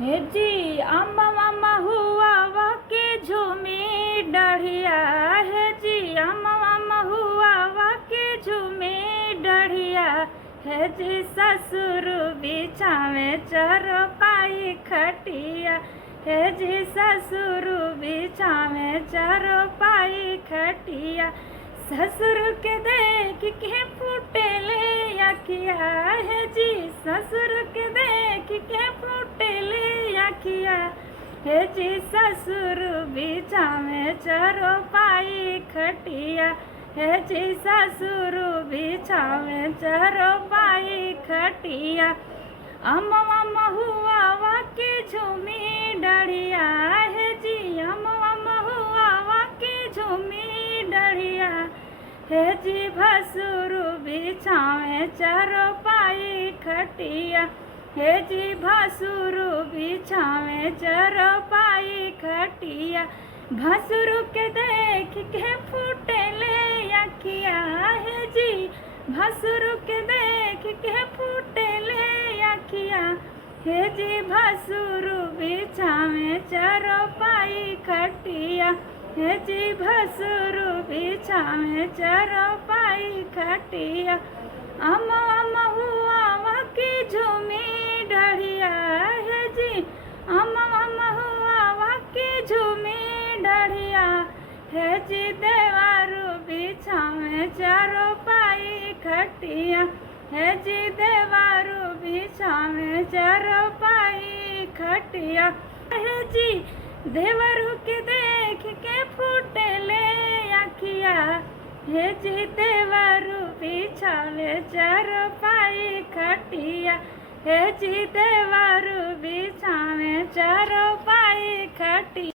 हे जी अम्मा मामा हुआ वाके झूमी डढ़िया। हे जी अम्मा मामा हुआ वाके झूमी डढ़िया। हे जी ससुर बिछावे चरपाई खटिया। हे जी ससुर बिछावे चरपाई खटिया। ससुर के देख के फूटेले अखिया। हे जी ससुर के देख के फूटेले अखिया। हे जी ससुर बिछावे चरपाई खटिया। हे जी ससुर बिछावे चरपाई खटिया। अम्मा हुआ वाके झूमी डढ़िया। हे जी अम्मा हुआ वाके झूमी डढ़िया। हे जी भसुर बिछावे चरपाई खटिया। हे जी भसुर बिछावे चरपाई खटिया। भसुर के देख के फूटेले अखिया। हे जी भसुर के देख के फूटेले अखिया। हे जी भसुर बिछावे चरपाई खटिया। हे जी भसुर बिछावे चरपाई खटिया। अम्मा हुआ वाके झूमी डढ़िया। हे जी अम्मा हुआ वाके झूमी डढ़िया। हे जी देवारू बिछावे चरपाई खटिया। हे जी देवारू बिछावे चरपाई खटिया। हे जी देवरू के देख के फूटेले अखिया। हे जी देवरू बिछावे चरपाई खटिया। हे जी देवरू बिछावे चरपाई खटिया।